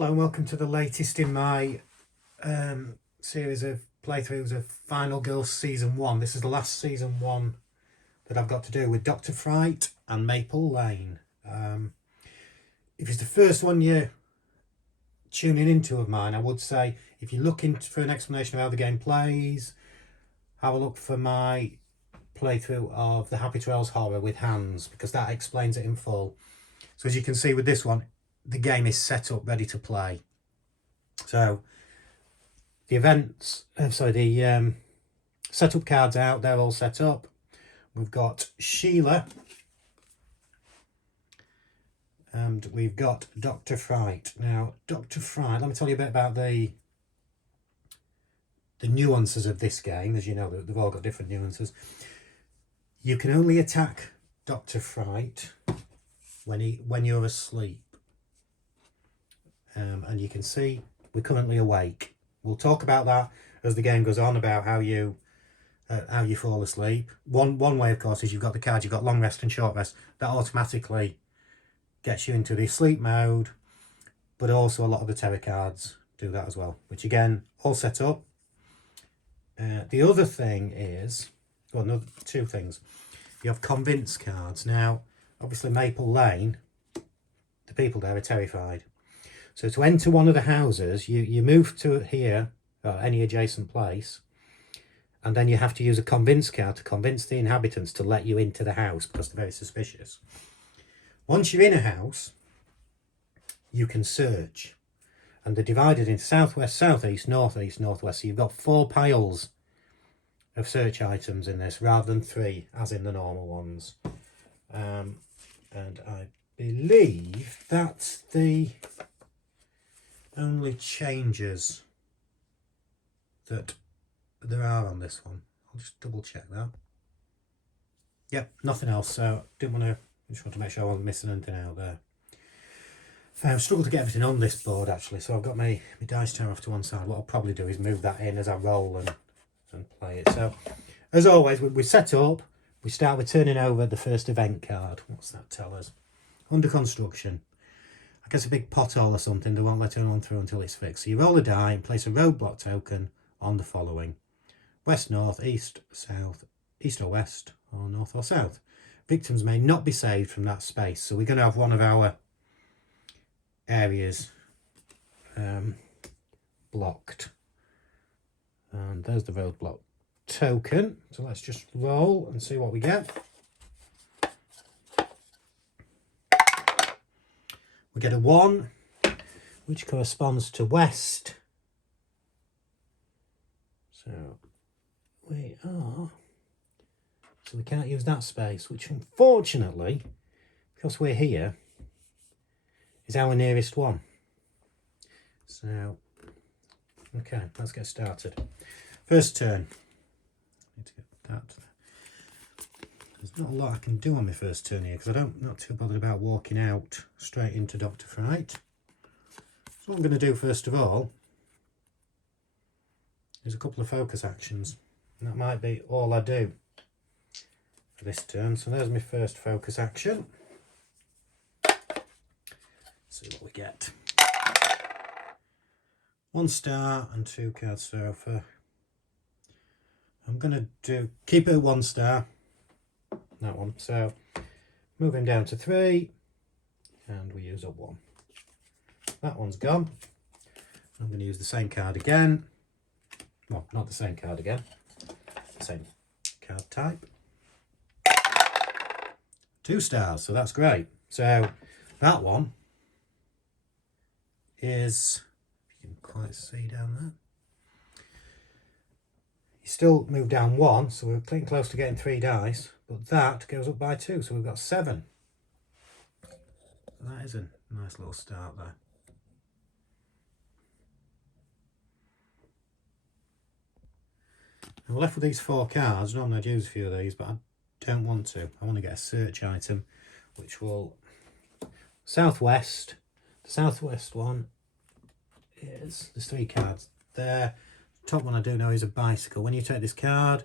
Hello and welcome to the latest in my series of playthroughs of Final Girls Season 1. This is the last Season 1 that I've got to do with Dr. Fright and Maple Lane. If it's the first one you're tuning into of mine, I would say if you're looking for an explanation of how the game plays, have a look for my playthrough of the Happy Trails Horror with Hands, because that explains it in full. So as you can see with this one, the game is set up ready to play. So the setup cards out, they're all set up. We've got Sheila and we've got Dr. Fright. Now Dr. Fright, let me tell you a bit about the nuances of this game. As you know, they've all got different nuances. You can only attack Dr. Fright when you're asleep. And you can see we're currently awake. We'll talk about that as the game goes on, about how you fall asleep. One way, of course, is you've got the cards, you've got long rest and short rest. That automatically gets you into the sleep mode, but also a lot of the terror cards do that as well, which again, all set up. The other thing is, well, no, two things. You have convince cards. Now, obviously Maple Lane, the people there are terrified. So to enter one of the houses, you move to here, or any adjacent place, and then you have to use a convince card to convince the inhabitants to let you into the house, because they're very suspicious. Once you're in a house, you can search, and they're divided into southwest, southeast, northeast, northwest. So you've got 4 piles of search items in this, rather than 3, as in the normal ones. And I believe that's the only changes that there are on this one. I'll just double check that. Yep, nothing else. So just want to make sure I wasn't missing anything out there. I've struggled to get everything on this board actually, so I've got my dice tower off to one side. What I'll probably do is move that in as I roll and play it. So as always, we set up, we start with turning over the first event card. What's that tell us? Under construction. I guess a big pothole or something, they won't let anyone through until it's fixed. So you roll a die and place a roadblock token on the following: west, north, east, south, east or west, or north or south. Victims may not be saved from that space. So we're going to have one of our areas blocked. And there's the roadblock token. So let's just roll and see what we get. We get a 1, which corresponds to west. So we can't use that space, which unfortunately, because we're here, is our nearest one. So, okay, let's get started. First turn. Need to get that. There's not a lot I can do on my first turn here, because I'm not too bothered about walking out straight into Dr. Fright. So what I'm going to do first of all is a couple of focus actions. And that might be all I do for this turn. So there's my first focus action. Let's see what we get. 1 star and 2 cards sofa. I'm going to keep it at 1 star. That one. So moving down to 3 and we use a 1. That one's gone. I'm going to use the same card again. Well, not the same card again. Same card type. 2 stars, so that's great. So that one is, if you can quite see down there, you still move down 1, so we're getting close to getting 3 dice, but that goes up by 2, so we've got 7. That is a nice little start there. And we're left with these 4 cards. Normally I'd use a few of these, but I don't want to. I want to get a search item, which will southwest. The southwest one is, there's 3 cards there. The top one I do know is a bicycle. When you take this card,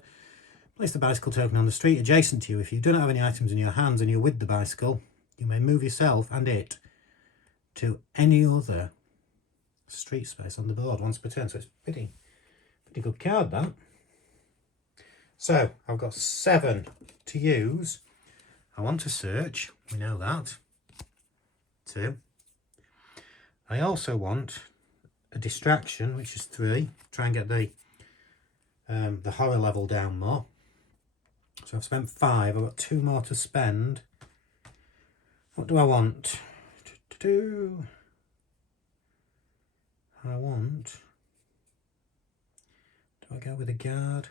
place the bicycle token on the street adjacent to you. If you do not have any items in your hands and you're with the bicycle, you may move yourself and it to any other street space on the board once per turn. So it's pretty good card, that. So I've got 7 to use. I want to search. We know that. 2. I also want a distraction, which is 3. Try and get the horror level down more. So I've spent 5. I've got 2 more to spend. What do I want? I want... Do I go with a guard?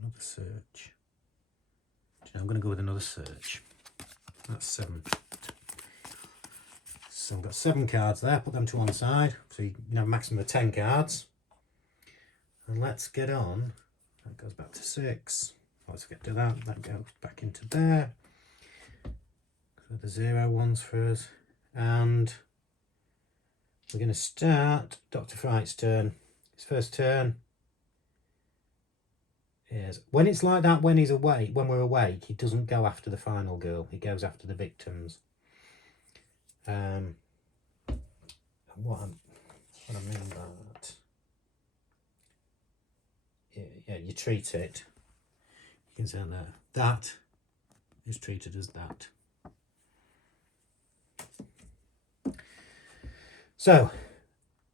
Another search. I'm going to go with another search. That's 7. So I've got 7 cards there. Put them to one side. So you can have a maximum of 10 cards. And let's get on. That goes back to 6. Let's get to that. That goes back into there. So the 0 ones for us. And we're going to start Dr. Fright's turn. His first turn is when it's like that. When he's awake, when we're awake, he doesn't go after the final girl. He goes after the victims. What I mean by that, yeah, you treat it. You can say there that is treated as that. So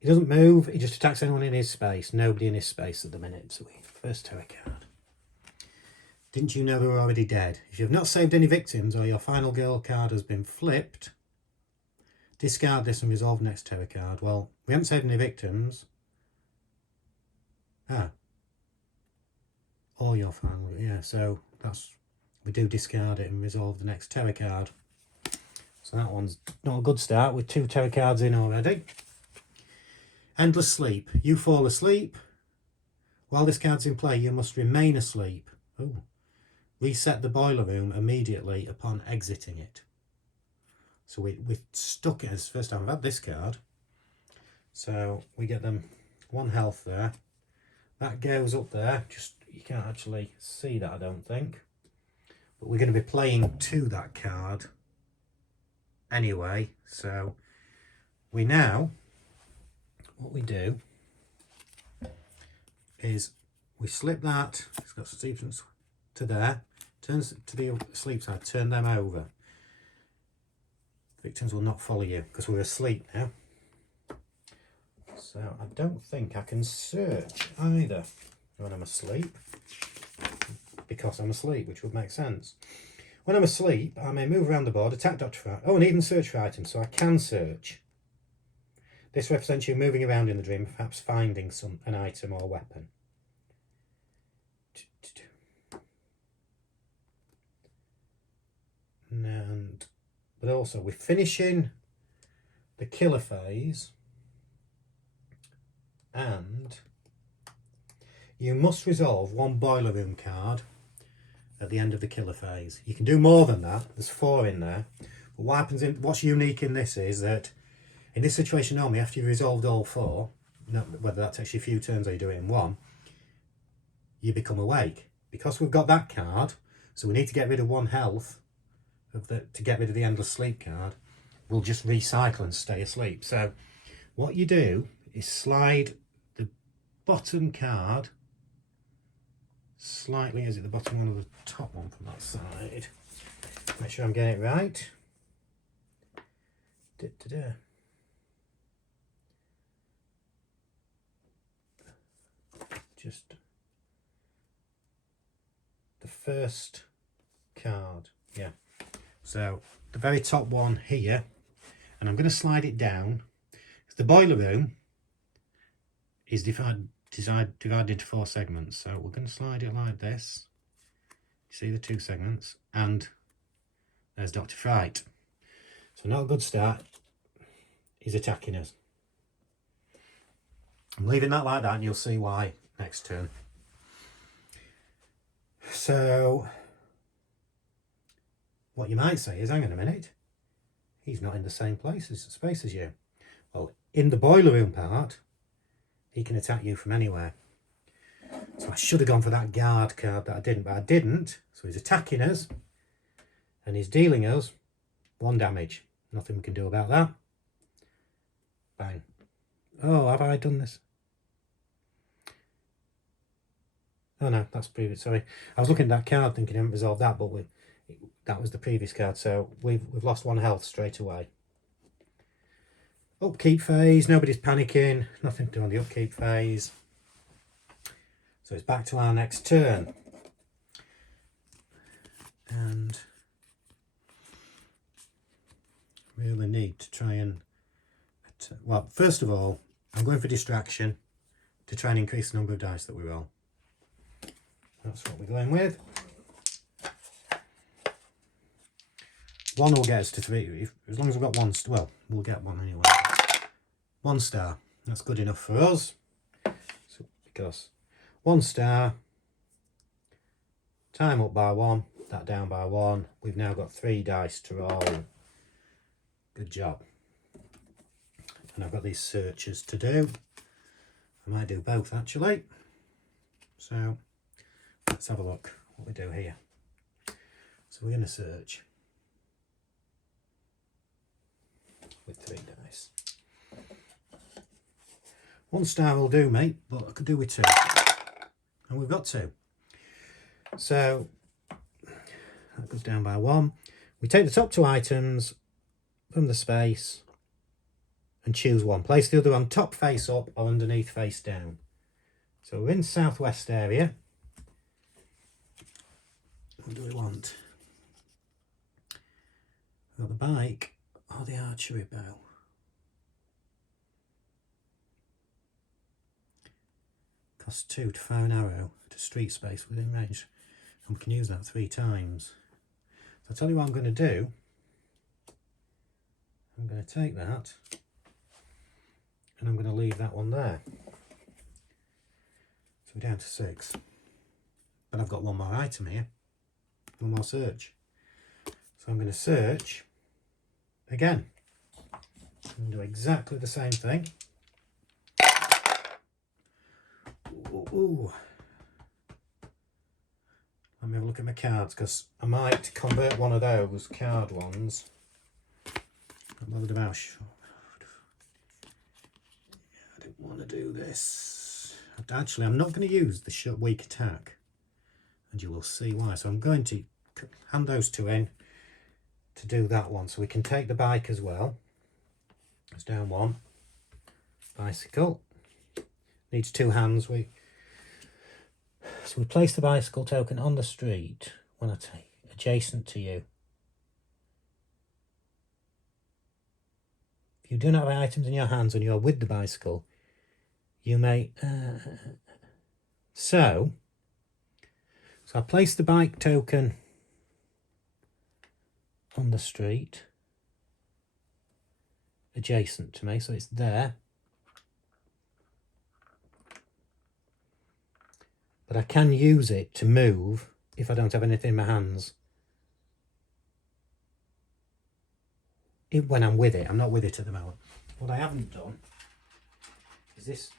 he doesn't move. He just attacks anyone in his space. Nobody in his space at the minute. So first terror card. Didn't you know they were already dead? If you have not saved any victims or your final girl card has been flipped, discard this and resolve next terror card. Well, we haven't saved any victims. Or your final, yeah, so that's, we do discard it and resolve the next terror card. So that one's not a good start with 2 terror cards in already. Endless sleep. You fall asleep. While this card's in play, you must remain asleep. Ooh. Reset the boiler room immediately upon exiting it. So we're stuck in, it's the first time I've had this card. So we get them 1 health there. That goes up there. Just, you can't actually see that, I don't think. But we're going to be playing to that card anyway. So we now, what we do is we slip that, it's got sleeps to there, turns to the sleep side, turn them over. Victims will not follow you because we're asleep now. So I don't think I can search either when I'm asleep, because I'm asleep, which would make sense. When I'm asleep, I may move around the board, attack Dr. Fright, and even search for items, so I can search. This represents you moving around in the dream, perhaps finding an item or weapon. But also we're finishing the killer phase, and you must resolve 1 boiler room card at the end of the killer phase. You can do more than that. There's 4 in there. But what happens what's unique in this is that in this situation normally after you've resolved all 4, whether that takes you a few turns or you do it in 1, you become awake. Because we've got that card, so we need to get rid of 1 health to get rid of the endless sleep card. We'll just recycle and stay asleep. So what you do is slide the bottom card slightly, is it the bottom one or the top one from that side? Make sure I'm getting it right. Just the first card, yeah. So the very top one here, and I'm going to slide it down. The boiler room is divided into 4 segments, so we're going to slide it like this. You see the 2 segments, and there's Dr. Fright. So not a good start. He's attacking us. I'm leaving that like that, and you'll see why next turn. So what you might say is, hang on a minute, he's not in the same space as you. Well, in the boiler room part, he can attack you from anywhere. So I should have gone for that guard card that I didn't, but I didn't. So he's attacking us and he's dealing us 1 damage. Nothing we can do about that. Bang. Oh, have I done this? Oh no, that's previous. Sorry, I was looking at that card thinking I haven't resolved that, but that was the previous card. So we've lost 1 health straight away. Upkeep phase. Nobody's panicking. Nothing to do on the upkeep phase. So it's back to our next turn, and really need to try and. Well, first of all, I'm going for distraction to try and increase the number of dice that we roll. That's what we're going with. 1 will get us to 3. As long as we've got 1, well, we'll get 1 anyway. 1 star. That's good enough for us. So, because 1 star, time up by 1, that down by 1. We've now got 3 dice to roll. Good job. And I've got these searches to do. I might do both actually. So let's have a look what we do here. So we're going to search with 3 dice. 1 star will do, mate, but I could do with 2. And we've got 2. So that goes down by 1. We take the top 2 items from the space and choose 1. Place the other on top face up or underneath face down. So we're in southwest area. What do we want? We've got the bike or the archery bow. Costs 2 to fire an arrow to street space within range. And we can use that 3 times. So I'll tell you what I'm going to do. I'm going to take that and I'm going to leave that one there. So we're down to 6. But I've got 1 more item here. 1 more search. So I'm going to search again. I'm going to do exactly the same thing. Ooh. Let me have a look at my cards, because I might convert one of those card ones. Not bothered about. I don't want to do this. Actually, I'm not going to use the weak attack, and you will see why. So I'm going to hand those 2 in to do that one. So we can take the bike as well. It's down 1. Bicycle. Needs 2 hands. So we place the bicycle token on the street when I take adjacent to you. If you do not have items in your hands when you are with the bicycle, you may... So I place the bike token on the street, adjacent to me, so it's there. But I can use it to move if I don't have anything in my hands. When I'm with it. I'm not with it at the moment. What I haven't done is this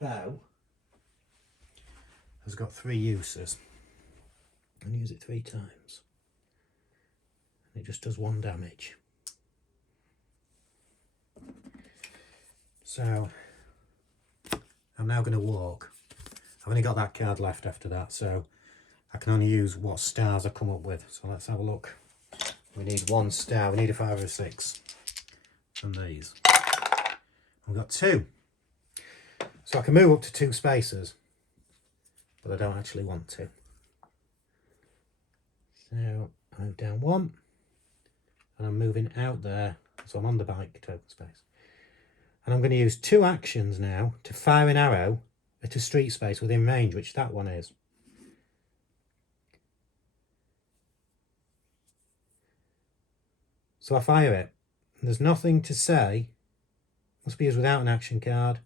bow has got 3 uses. I'm going to use it 3 times. And it just does 1 damage. So I'm now going to walk. I've only got that card left after that, so I can only use what stars I come up with. So let's have a look. We need 1 star. We need a 5 or a 6 from these. We've got 2. So I can move up to 2 spaces, but I don't actually want to. So I move down 1, and I'm moving out there. So I'm on the bike token space. And I'm going to use 2 actions now to fire an arrow at a street space within range, which that one is. So I fire it. There's nothing to say. Must be used without an action card.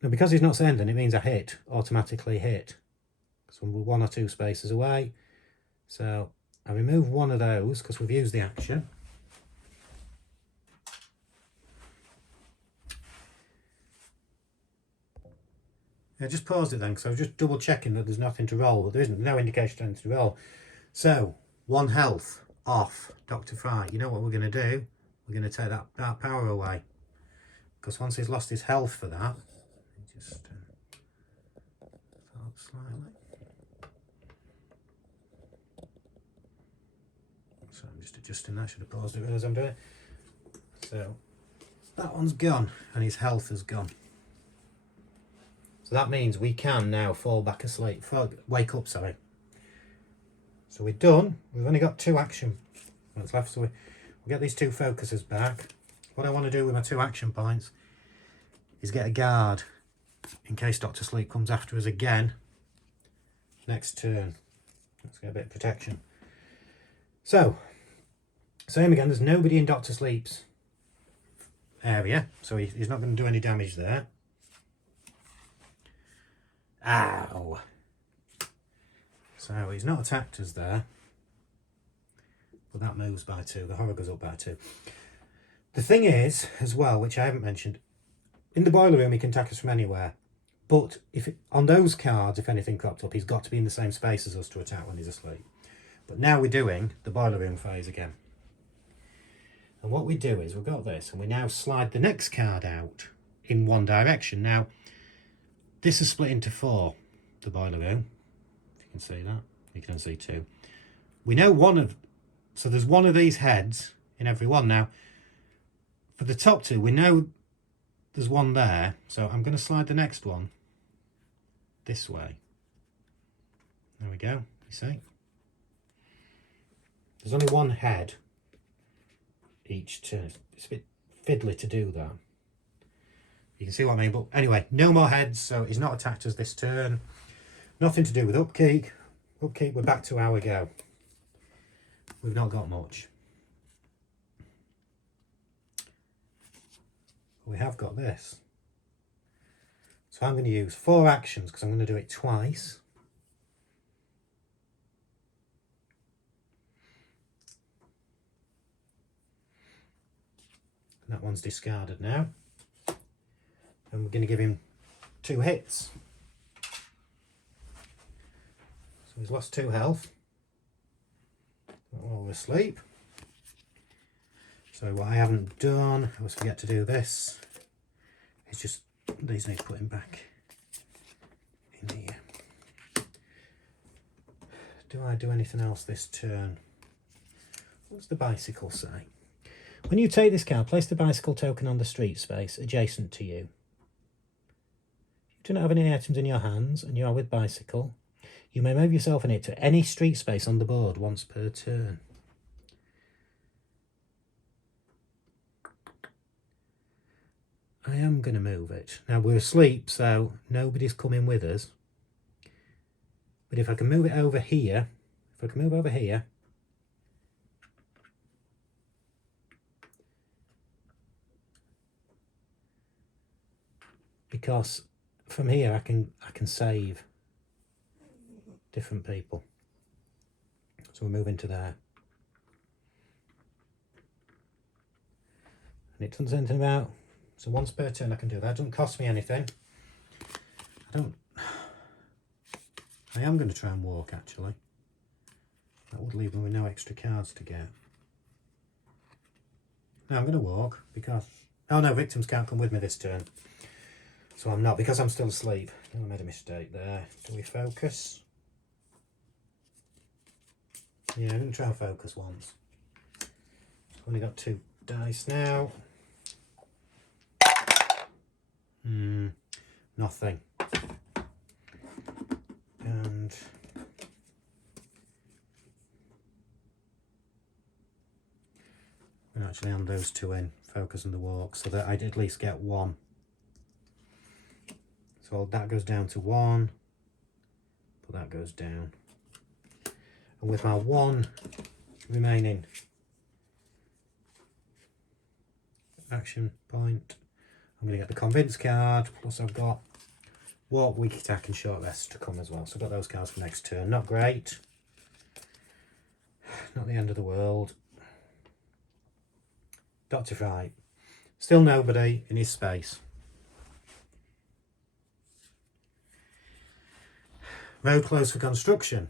Now, because he's not saying anything, it means I hit, automatically hit. So I'm 1 or 2 spaces away. So I remove 1 of those because we've used the action. I just paused it then because I was just double checking that there's nothing to roll, but there isn't, no indication of anything to roll. So 1 health off Dr. Fright. You know what we're going to do? we're going to take that power away. Because once he's lost his health for that, just up slightly. So I'm just adjusting that. Should have paused it as I'm doing it. So that one's gone, and his health has gone. So that means we can now fall back asleep. Wake up, sorry. So we're done. We've only got 2 action points left, so we'll get these 2 focuses back. What I want to do with my 2 action points is get a guard in case Dr. Sleep comes after us again next turn. Let's get a bit of protection. So, same again, there's nobody in Dr. Sleep's area, so he's not going to do any damage there. Ow! So he's not attacked us there, but that moves by 2. The horror goes up by 2. The thing is, as well, which I haven't mentioned, in the boiler room he can attack us from anywhere, but on those cards, if anything cropped up, he's got to be in the same space as us to attack when he's asleep. But now we're doing the boiler room phase again. And what we do is we've got this, and we now slide the next card out in one direction. Now, this is split into 4, the boiler room. If you can see that. You can see 2. We know so there's one of these heads in every one. Now, for the top 2, we know there's one there. So I'm going to slide the next one this way. There we go. You see? There's only one head each turn. It's a bit fiddly to do that. You can see what I mean. But anyway, no more heads, so he's not attacked us this turn. Nothing to do with upkeep. Upkeep, we're back to our go. We've not got much. We have got this. So I'm going to use 4 actions because I'm going to do it twice. And that one's discarded now. And we're going to give him 2 hits. So he's lost 2 health while we're asleep. So what I haven't done, I always forget to do this, is just these need putting back in here. Do I do anything else this turn? What does the bicycle say? When you take this card, place the bicycle token on the street space adjacent to you. If you do not have any items in your hands and you are with bicycle, you may move yourself in it to any street space on the board once per turn. I am going to move it. Now we're asleep, so nobody's coming with us. But if I can move it over here, because from here I can save different people. So we move into there. And it doesn't say anything about, so once per turn I can do that. It doesn't cost me anything. I am going to try and walk actually. That would leave me with no extra cards to get. No, I'm going to walk because, oh no, victims can't come with me this turn. So I'm not, because I'm still asleep. I made a mistake there. Do we focus? Yeah, I'm going to try and focus once. Only got 2 dice now. Nothing. And I'm actually hand those 2 in, focus and the walk, so that I'd at least get 1. So that goes down to 1, but that goes down. And with my 1 remaining action point, I'm going to get the Convince card, plus I've got Walk, Weak Attack and Short Rest to come as well. So I've got those cards for next turn. Not great. Not the end of the world. Dr. Fright. Still nobody in his space. Road closed for construction.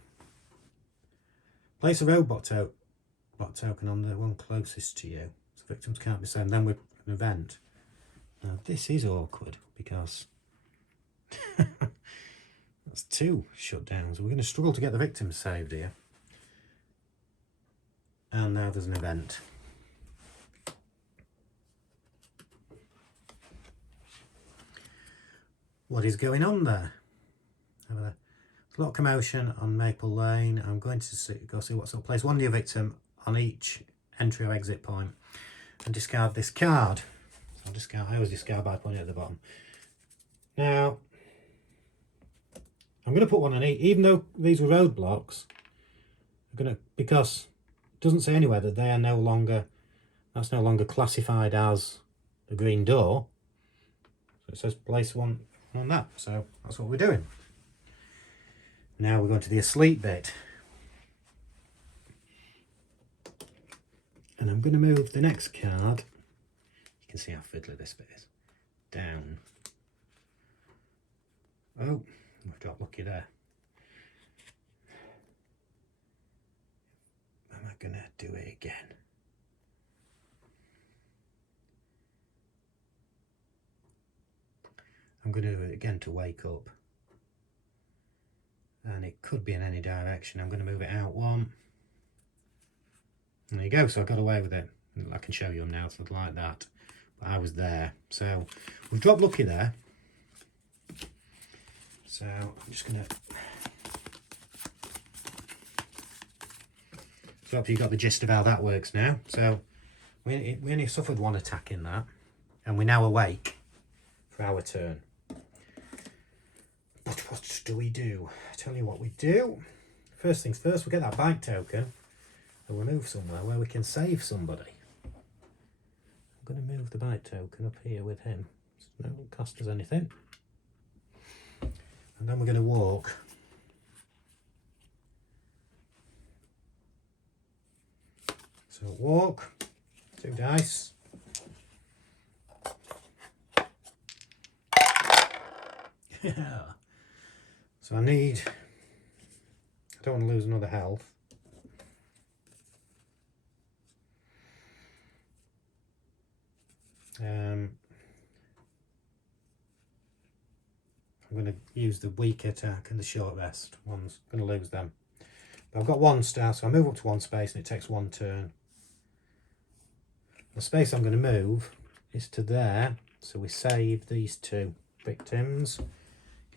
Place a roadblock token on the one closest to you. So victims can't be saved. And then we're an event. Now this is awkward because that's 2 shutdowns. We're going to struggle to get the victims saved here. And now there's an event. What is going on there? There's a lot of commotion on Maple Lane. I'm going to go see what's up. Place 1 new victim on each entry or exit point and discard this card. So I'll discard. I always discard by putting it at the bottom. Now I'm going to put one on each, even though these were roadblocks. I'm going to, because it doesn't say anywhere that they are no longer. That's no longer classified as a green door. So it says place 1 on that. So that's what we're doing. Now we're going to the asleep bit. And I'm going to move the next card. You can see how fiddly this bit is. Down. Oh, we've got lucky there. Am I going to do it again? I'm going to do it again to wake up. And it could be in any direction. I'm going to move it out 1. There you go, so I got away with it. I can show you them now, something like that. But I was there. So we've dropped lucky there. So I'm just going to... So hope you got the gist of how that works now. So we only suffered 1 attack in that. And we're now awake for our turn. But what do we do? I tell you what we do. First things first, we get that bike token and we'll move somewhere where we can save somebody. I'm going to move the bike token up here with him. So no, it won't cost us anything. And then we're going to walk. So walk, 2 dice. Yeah. So I don't want to lose another health. I'm going to use the weak attack and the short rest ones. I'm going to lose them. But I've got 1 star, so I move up to 1 space and it takes 1 turn. The space I'm going to move is to there, so we save these 2 victims.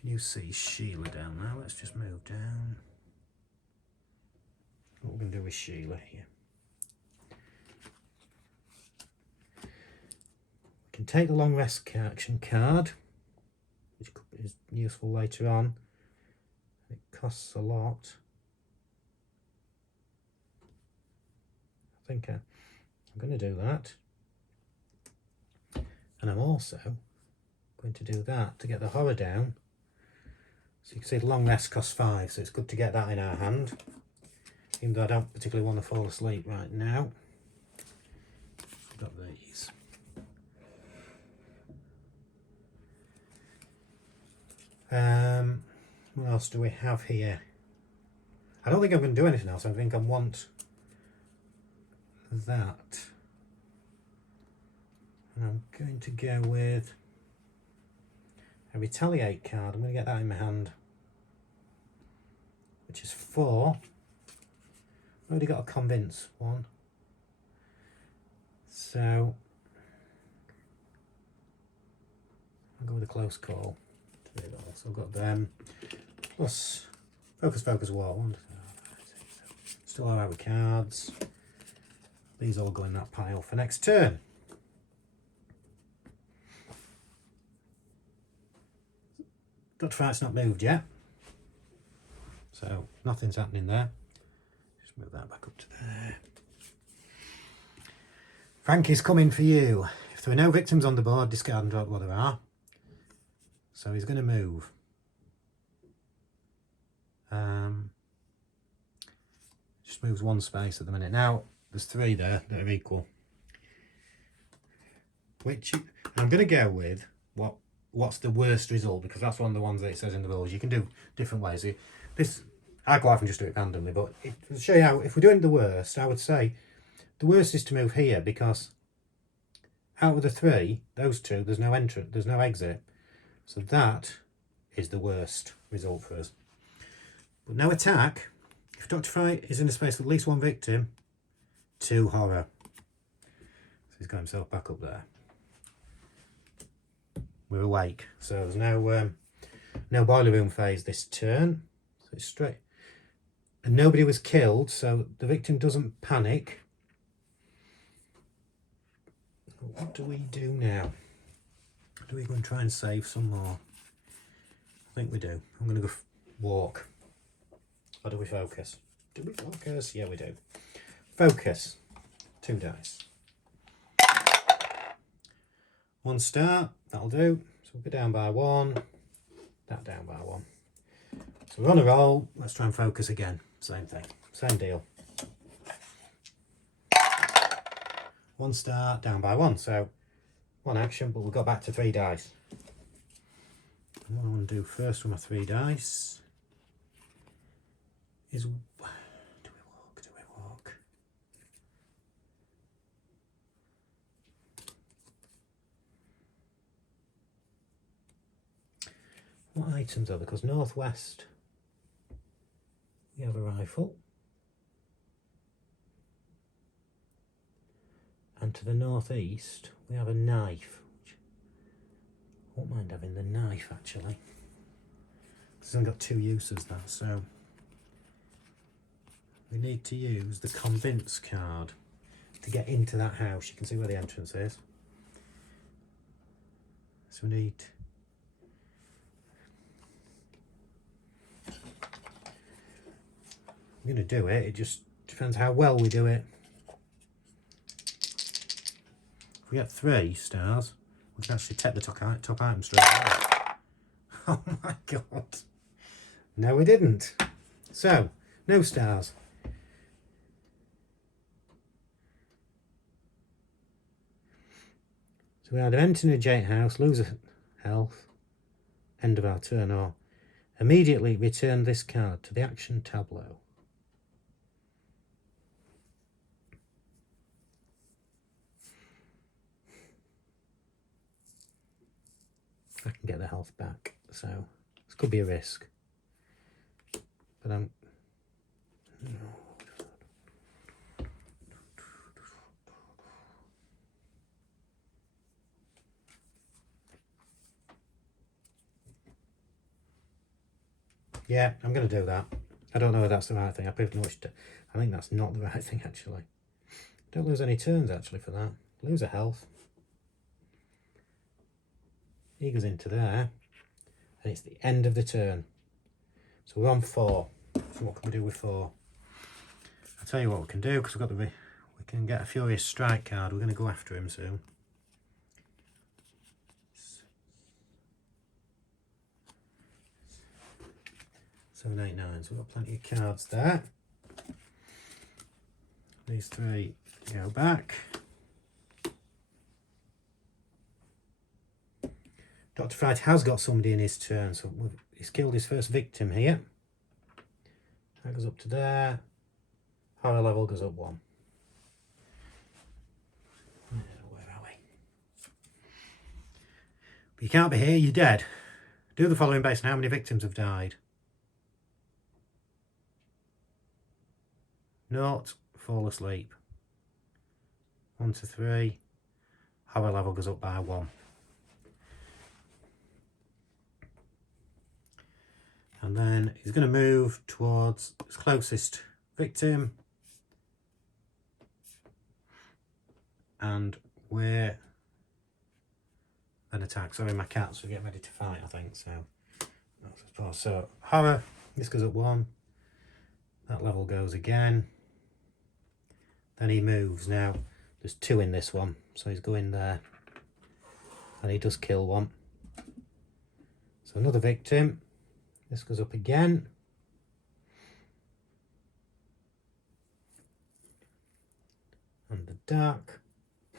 Can you see Sheila down there? Let's just move down. What we're going to do with Sheila here. We can take the long rest action card, which is useful later on. It costs a lot. I think I'm going to do that. And I'm also going to do that to get the horror down. So you can see the long rest costs 5, so it's good to get that in our hand. Even though I don't particularly want to fall asleep right now. I've got these. What else do we have here? I don't think I'm going to do anything else. I think I want that. And I'm going to go with a retaliate card. I'm going to get that in my hand, which is 4. I've already got a convince 1. So I'll go with a close call. So I've got them plus focus war. Still alright with cards. These all go in that pile for next turn. Dr. Fright's not moved yet, so nothing's happening there. Just move that back up to there. Frankie's coming for you. If there are no victims on the board, discard and drop what there are. So he's going to move. Just moves 1 space at the minute. Now there's 3 there that are equal. Which I'm going to go with what's the worst result, because that's one of the ones that it says in the rules. You can do different ways. This I go off and just do it randomly, but to show you how, if we're doing the worst, I would say the worst is to move here, because out of the 3, those 2, there's no entrance, there's no exit. So that is the worst result for us. But no attack. If Dr. Fright is in a space with at least 1 victim, 2 horror. So he's got himself back up there. We're awake, so there's no boiler room phase this turn. So it's straight. And nobody was killed, so the victim doesn't panic. What do we do now? Do we go and try and save some more? I think we do. I'm going to go walk. Or do we focus? Do we focus? Yeah, we do. Focus. 2 dice. 1 star. That'll do. So we'll be down by 1. That down by 1. So we're on a roll. Let's try and focus again. Same thing. Same deal. 1 star. Down by 1. So 1 action, but we've got back to 3 dice. And what I want to do first with my 3 dice is, do we walk? What items are there? Because northwest we have a rifle, and to the northeast we have a knife. I won't mind having the knife actually. It's only got 2 uses that, so we need to use the convince card to get into that house. You can see where the entrance is. So we need, I'm going to do it. It just depends how well we do it. If we get 3 stars, we can actually take the top item straight away. Oh my god. No, we didn't. So, no stars. So we either enter a Jade house, lose a health, end of our turn, or immediately return this card to the action tableau. I can get the health back, so this could be a risk. But I'm... Yeah, I'm going to do that. I don't know if that's the right thing. I pretty much I think that's not the right thing, actually. Don't lose any turns, actually, for that. Lose a health. He goes into there. And it's the end of the turn. So we're on 4. So what can we do with 4? I'll tell you what we can do, because we've got we can get a Furious Strike card. We're going to go after him soon. 7, 8, 9. So we've got plenty of cards there. These 3 go back. Dr. Fright has got somebody in his turn, so he's killed his first victim here. That goes up to there. Horror level goes up 1. Where are we? But you can't be here, you're dead. Do the following based on how many victims have died. 0, fall asleep. 1 to 3. Horror level goes up by 1. And then he's going to move towards his closest victim. And we're an attack. Sorry, my cats are getting ready to fight, I think. So horror, this goes up 1. That level goes again. Then he moves. Now there's 2 in this one, so he's going there. And he does kill 1. So another victim. This goes up again. And the dark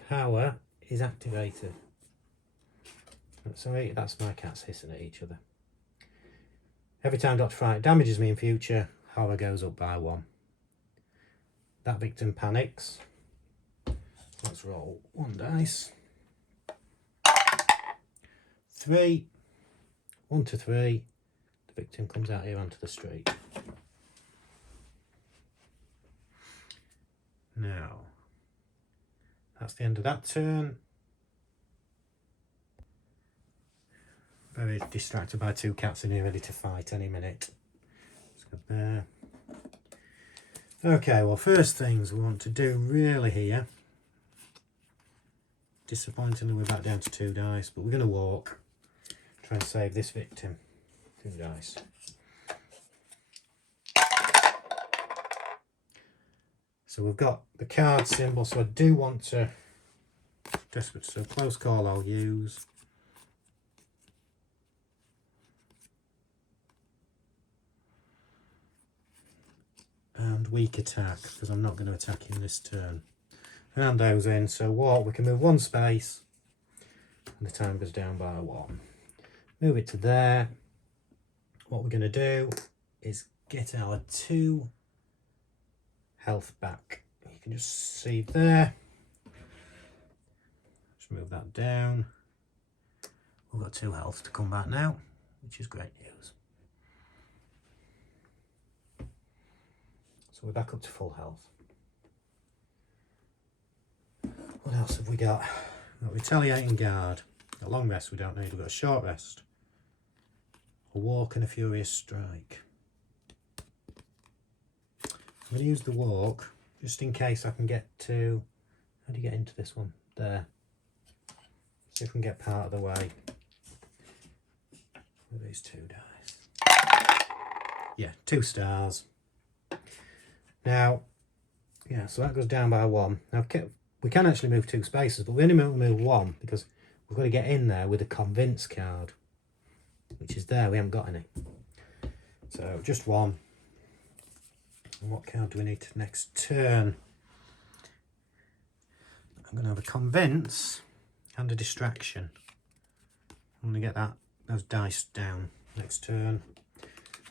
power is activated. Sorry, that's my cats hissing at each other. Every time Dr. Fright damages me in future, horror goes up by 1. That victim panics. Let's roll 1 dice. 3. 1 to 3. The victim comes out here onto the street. Now, that's the end of that turn. Very distracted by 2 cats in here ready to fight any minute. Let's go there. Okay, well, first things we want to do really here. Disappointingly, we're back down to 2 dice, but we're going to walk. Try and save this victim. 2 dice. So we've got the card symbol, so I do want to, desperate, so close call I'll use. And weak attack, because I'm not going to attack in this turn. And those in, so walk, we can move 1 space, and the time goes down by 1. Move it to there. What we're going to do is get our 2 health back. You can just see there. Just move that down. We've got 2 health to come back now, which is great news. So we're back up to full health. What else have we got? We've got retaliating guard. A long rest we don't need. We've got a short rest. A walk and a furious strike. I'm going to use the walk just in case I can get to... How do you get into this one? There. See if we can get part of the way with these 2 dice. Yeah, 2 stars. Now, yeah, so that goes down by 1. Now, we can actually move 2 spaces, but we only move 1 because we've got to get in there with a convince card, which is there. We haven't got any. So, just 1. And what card do we need to next turn? I'm going to have a convince and a distraction. I'm going to get those dice down next turn.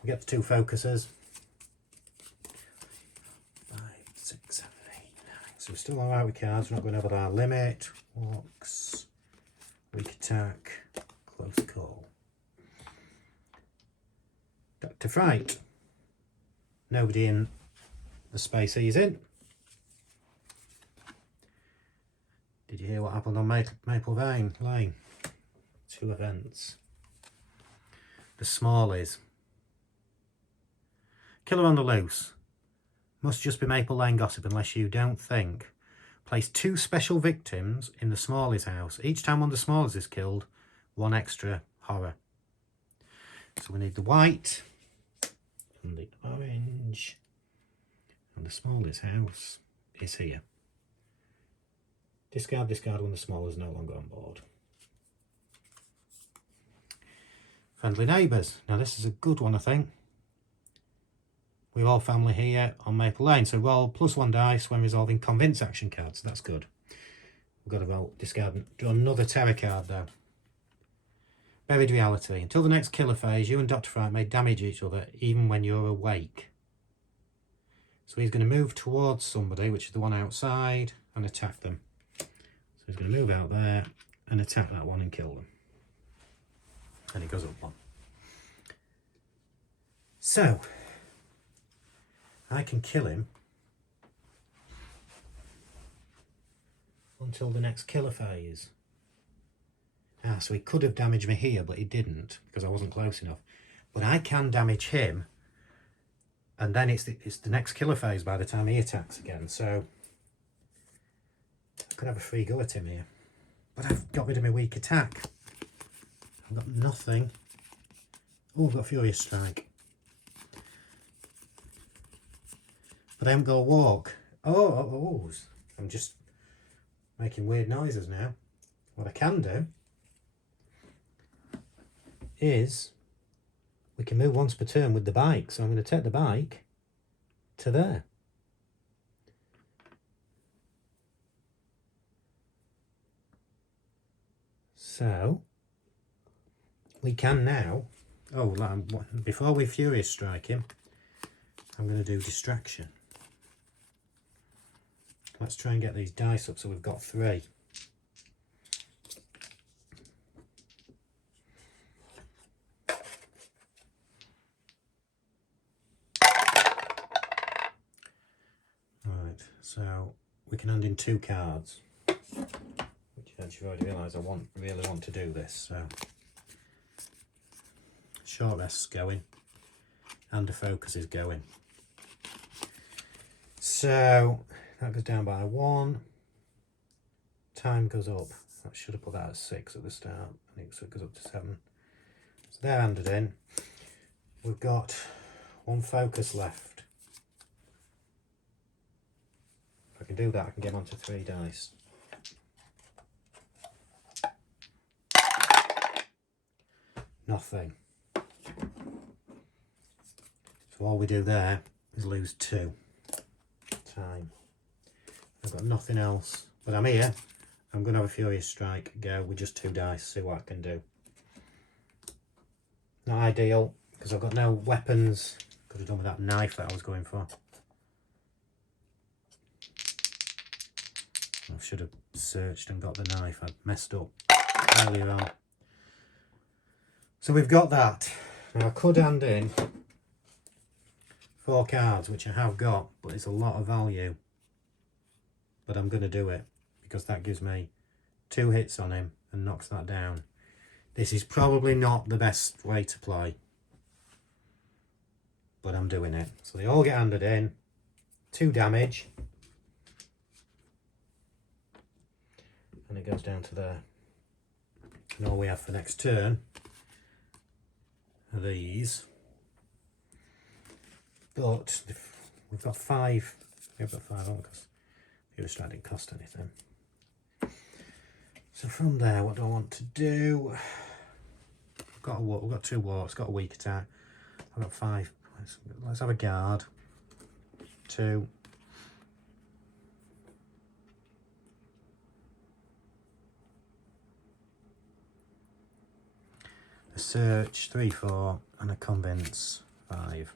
We'll get the 2 focuses. 5, 6, 7, 8, 9. So we're still alright with cards. We're not going over our limit. Walks, weak attack, close call. Dr. Fright. Nobody in the space he's in. Did you hear what happened on Maple Lane? 2 events. The Smallies. Killer on the loose. Must just be Maple Lane gossip unless you don't think. Place 2 special victims in the Smallies house. Each time one of the Smallies is killed, 1 extra horror. So we need the white and the orange. And the Smallies house is here. Discard when the Small is no longer on board. Friendly neighbours. Now this is a good one, I think. We're all family here on Maple Lane. So roll +1 dice when resolving convince action cards. That's good. We've got to roll, discard, draw another terror card though. Buried reality. Until the next killer phase, you and Dr. Fright may damage each other even when you're awake. So he's going to move towards somebody, which is the one outside, and attack them. So he's going to move out there and attack that one and kill them. And he goes up 1. So, I can kill him until the next killer phase. So he could have damaged me here, but he didn't because I wasn't close enough. But I can damage him, and then it's the next killer phase by the time he attacks again. So I could have a free go at him here. But I've got rid of my weak attack. I've got nothing. Oh, I've got Furious Strike. But I haven't got a walk. Oh, I'm just making weird noises now. What I can do is we can move once per turn with the bike. So I'm going to take the bike to there. So we can now, before we Furious Strike him, I'm going to do distraction. Let's try and get these dice up so we've got 3. So we can hand in 2 cards, which as you've already realised I really want to do this. So short rest's going and the focus is going. So that goes down by 1. Time goes up. I should have put that at 6 at the start. I think so it goes up to 7. So they're handed in. We've got 1 focus left. If I can do that, I can get onto 3 dice. Nothing. So all we do there is lose 2. Time. I've got nothing else, but I'm here. I'm going to have a Furious Strike go with just 2 dice, see what I can do. Not ideal, because I've got no weapons. Could have done with that knife that I was going for. I should have searched and got the knife. I messed up earlier on. So we've got that. Now I could hand in 4 cards, which I have got, but it's a lot of value. But I'm going to do it, because that gives me 2 hits on him and knocks that down. This is probably not the best way to play, but I'm doing it. So they all get handed in, 2 damage, and it goes down to there. And all we have for next turn are these. But we've got 5. We've got 5 on because Furious Strike didn't cost anything. So from there, what do I want to do? We've got 2 warps, got a weak attack. I've got 5. Let's have a guard. 2. A search, 3, 4, and a convince, 5.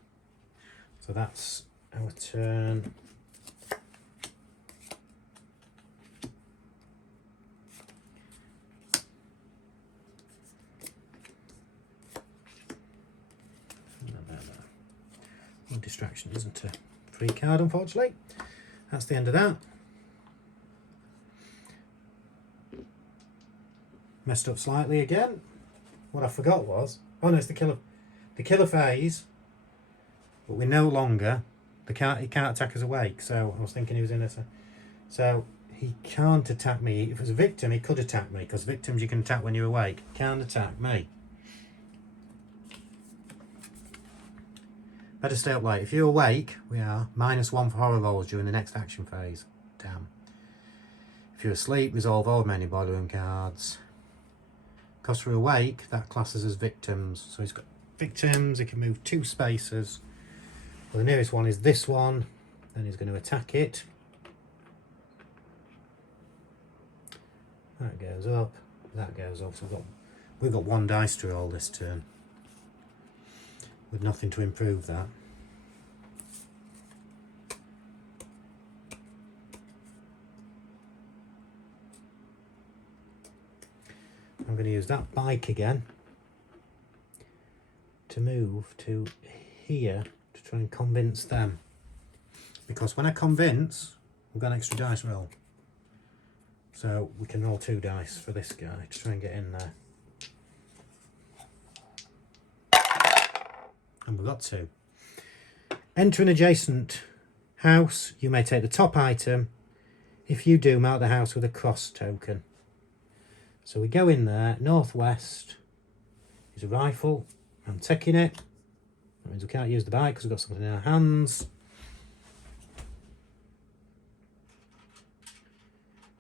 So that's our turn. No distraction isn't a free card, unfortunately. That's the end of that. Messed up slightly again. What I forgot was, oh no, it's the killer phase, but we're no longer, he can't attack us awake, so I was thinking he was in a, so he can't attack me. If it was a victim, he could attack me, because victims you can attack when you're awake. He can't attack me. Better stay up late. If you're awake, we are -1 for horror rolls during the next action phase. Damn. If you're asleep, resolve all remaining boiler room cards. Because we're awake, that classes as victims. So he's got victims, he can move 2 spaces. Well, the nearest one is this one. Then he's going to attack it. That goes up, that goes up. So we've got 1 dice to roll this turn, with nothing to improve that. I'm going to use that bike again to move to here to try and convince them. Because when I convince, we've got an extra dice roll. So we can roll 2 dice for this guy to try and get in there. And we've got 2. Enter an adjacent house. You may take the top item. If you do, mark the house with a cross token. So we go in there, northwest. There's a rifle. I'm taking it. That means we can't use the bike because we've got something in our hands.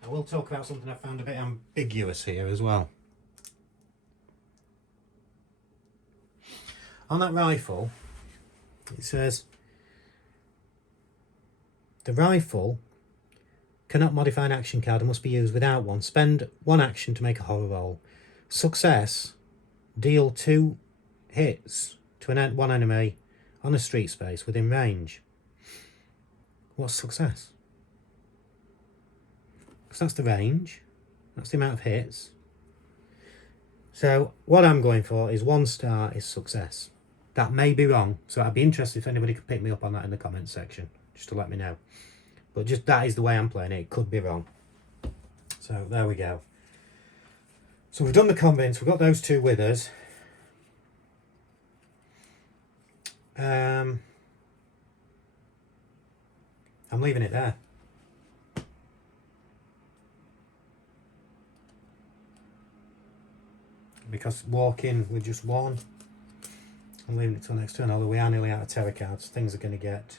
I will talk about something I found a bit ambiguous here as well. On that rifle, it says, the rifle cannot modify an action card and must be used without one. Spend 1 action to make a horror roll. Success, deal 2 hits to one enemy on a street space within range. What's success? Because that's the range. That's the amount of hits. So what I'm going for is 1 star is success. That may be wrong, so I'd be interested if anybody could pick me up on that in the comments section, just to let me know. But just that is the way I'm playing it. It could be wrong. So there we go. So we've done the convince. We've got those two with us. I'm leaving it there. Because walking with just one, I'm leaving it till next turn. Although we are nearly out of terror cards, things are going to get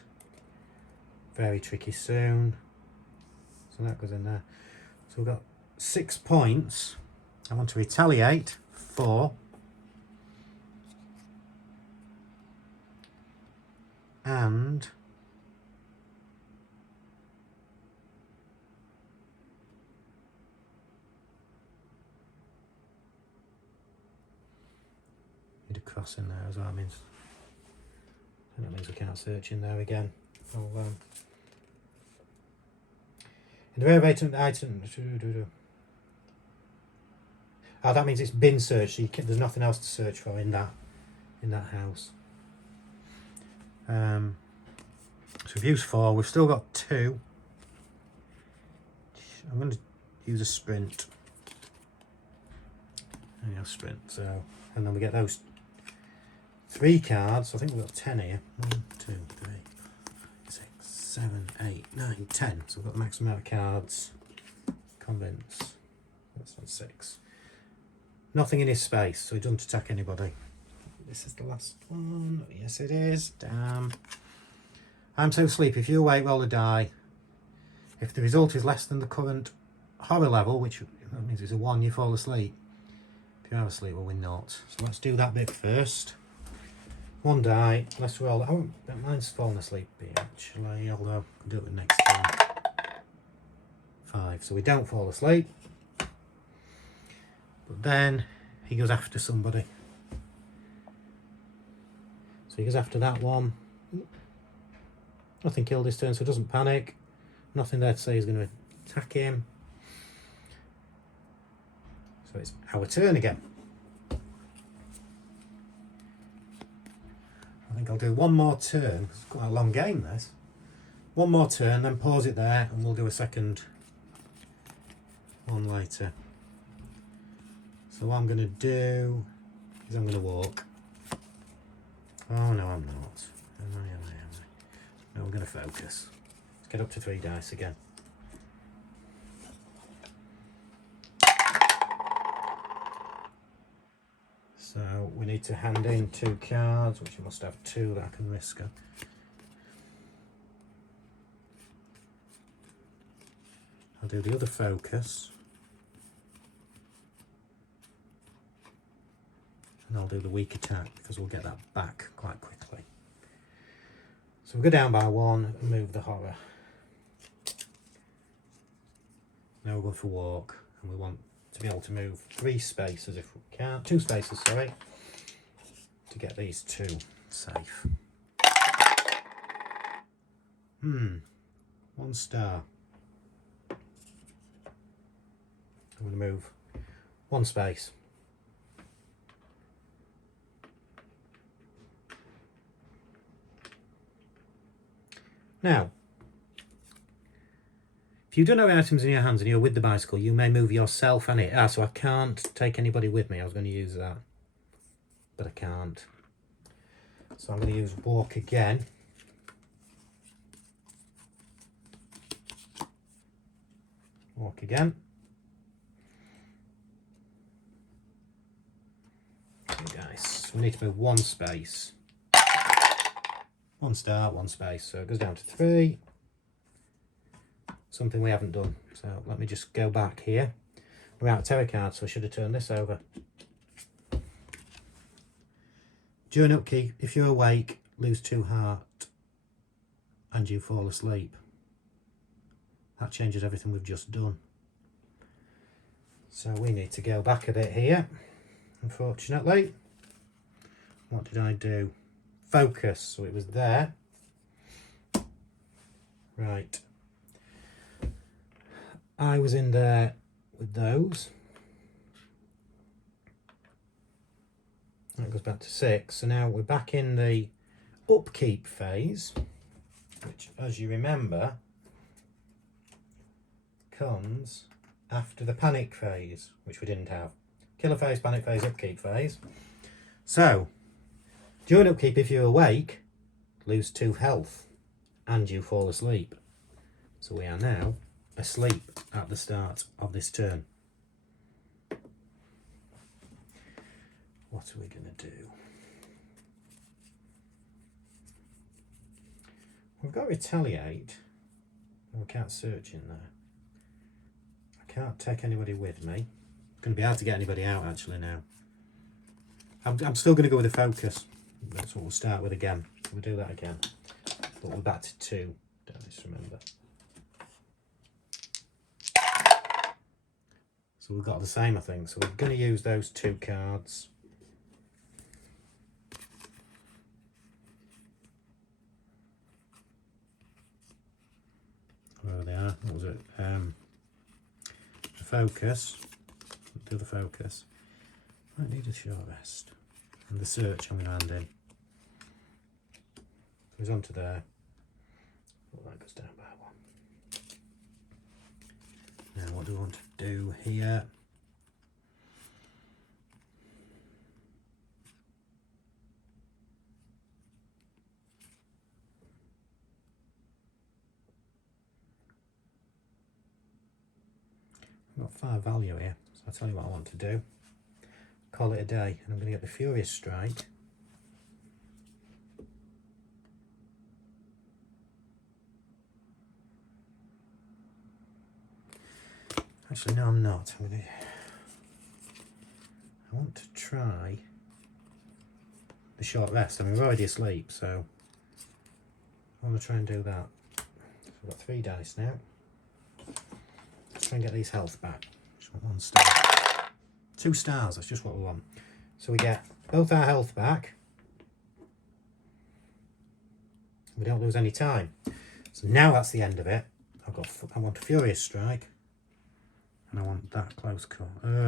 very tricky soon. So that goes in there. So we've got 6 points. I want to retaliate 4. And need a cross in there as well. Means that means we can't search in there again. In the rare item, oh, that means it's been searched. So there's nothing else to search for in that house. So we've used 4. We've still got 2. I'm going to use a sprint. There you go, sprint. So, and then we get those 3 cards. I think we've got 10 here. 1, 2, 3, 6, 7, 8, 9, 10. So we've got the maximum amount of cards. Convince. That's not 6. Nothing in his space, so he doesn't attack anybody. This is the last one. Yes, it is. Damn. I'm so sleepy. If you awake, roll a die. If the result is less than the current horror level, which that means it's a 1, you fall asleep. If you are asleep, we'll win 0. So let's do that bit first. 1 die. Let's roll. Oh, mine's fallen asleep actually, although I'll do it next time. 5. So we don't fall asleep. But then he goes after somebody. So he goes after that one. Nothing killed this turn, so he doesn't panic. Nothing there to say he's going to attack him. So it's our turn again. I think I'll do one more turn. It's quite a long game, this. One more turn, then pause it there, and we'll do a second one later. So what I'm going to do is I'm going to walk. Oh no, I'm not. Am I? No, we're going to focus. Let's get up to 3 dice again. So we need to hand in 2 cards, which you must have 2 that I can risk. I'll do the other focus. And I'll do the weak attack because we'll get that back quite quickly. So we'll go down by 1 and move the horror. Now we're going for walk, and we want to be able to move 3 spaces if we can. 2 spaces, sorry, to get these 2 safe. 1 star. I'm going to move 1 space. Now, if you don't have items in your hands and you're with the bicycle, you may move yourself and it. So I can't take anybody with me. I was going to use that, but I can't. So I'm going to use walk again. Walk again. Okay, guys. So we need to move 1 space. 1 star, 1 space. So it goes down to 3. Something we haven't done. So let me just go back here. We're out of terror cards, so I should have turned this over. During upkeep, if you're awake, lose 2 heart and you fall asleep. That changes everything we've just done. So we need to go back a bit here, unfortunately. What did I do? Focus, so it was there. Right. I was in there with those. That goes back to 6. So now we're back in the upkeep phase, which, as you remember, comes after the panic phase, which we didn't have. Killer phase, panic phase, upkeep phase. So, during upkeep, if you're awake, lose 2 health and you fall asleep. So we are now asleep at the start of this turn. What are we going to do? We've got retaliate. We can't search in there. I can't take anybody with me. It's going to be hard to get anybody out actually now. I'm still going to go with the focus. That's what we'll start with again. We'll do that again. But we're back to 2. Don't just remember. So we've got the same, I think. So we're going to use those 2 cards. Where they are. What was it? The focus. Do the focus. Might need a short rest. And the search I'm going to hand in. Goes onto there. Well, that goes down by 1. Now what do we want to do here? I've got 5 value here, so I'll tell you what I want to do. Call it a day, and I'm going to get the Furious Strike. Actually, no, I'm not. I want to try the short rest. I mean, we're already asleep, so I want to try and do that. So we've got 3 dice now. Let's try and get these health back. Just want 1 star. 2 stars, that's just what we want. So we get both our health back. We don't lose any time. So now that's the end of it. I want a Furious Strike. And I want that close call. Do I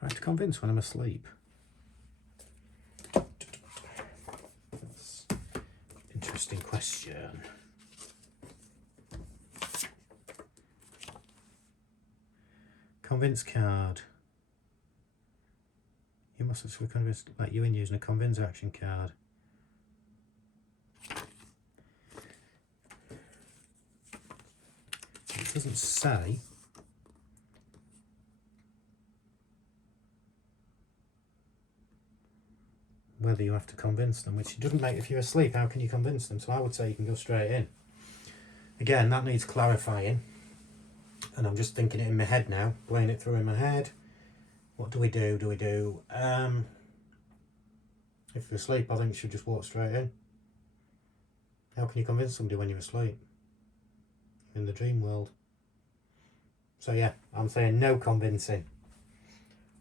have to convince when I'm asleep? That's an interesting question. Convince card. You must actually convince, let you in using a convince action card. It doesn't say. Whether you have to convince them, which it doesn't make. If you're asleep, how can you convince them? So I would say you can go straight in. Again, that needs clarifying, and I'm just thinking it in my head now, playing it through in my head. What do we do? If you're asleep, I think you should just walk straight in. How can you convince somebody when you're asleep in the dream world? So yeah, I'm saying no convincing.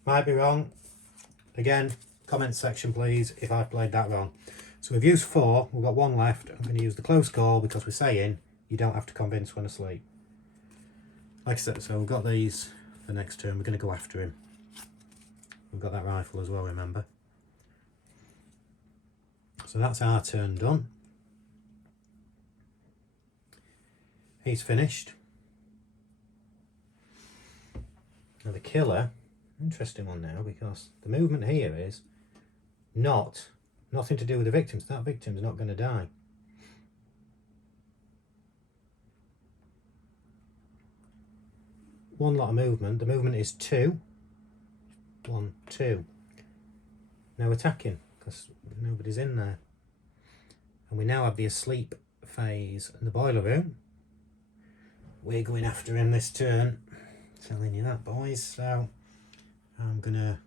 Might be wrong. Again, comment section please if I've played that wrong. So we've used 4, we've got 1 left. I'm going to use the close call because we're saying you don't have to convince when asleep. Like I said, so we've got these for next turn. We're going to go after him. We've got that rifle as well, remember. So that's our turn done. He's finished. Now the killer, interesting one now, because the movement here is nothing to do with the victims. That victim's not going to die. One lot of movement. The movement is 2. 1, 2. No attacking because nobody's in there. And we now have the asleep phase in the boiler room. We're going after him this turn. Telling you that, boys. So I'm gonna.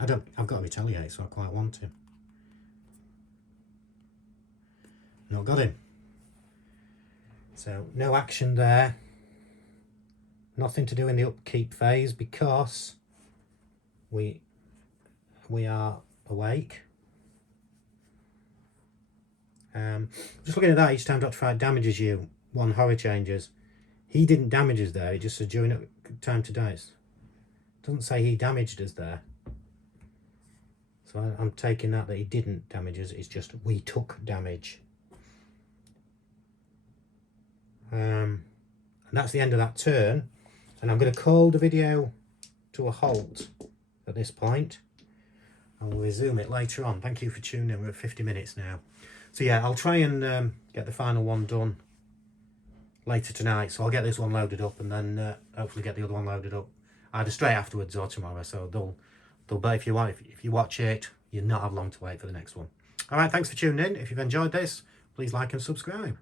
I've got to retaliate, so I quite want to. Not got him. So no action there. Nothing to do in the upkeep phase because we are awake. Just looking at that, each time Dr. Fright damages you, 1 horror changes. He didn't damage us there, it just said during time to dice. Doesn't say he damaged us there. So I'm taking that he didn't damage us, it's just we took damage. And that's the end of that turn. And I'm going to call the video to a halt at this point. And we'll resume it later on. Thank you for tuning in. We're at 50 minutes now. So yeah, I'll try and get the final one done later tonight. So I'll get this one loaded up and then hopefully get the other one loaded up either straight afterwards or tomorrow. So they'll be, if you watch it, you'll not have long to wait for the next one. All right, thanks for tuning in. If you've enjoyed this, please like and subscribe.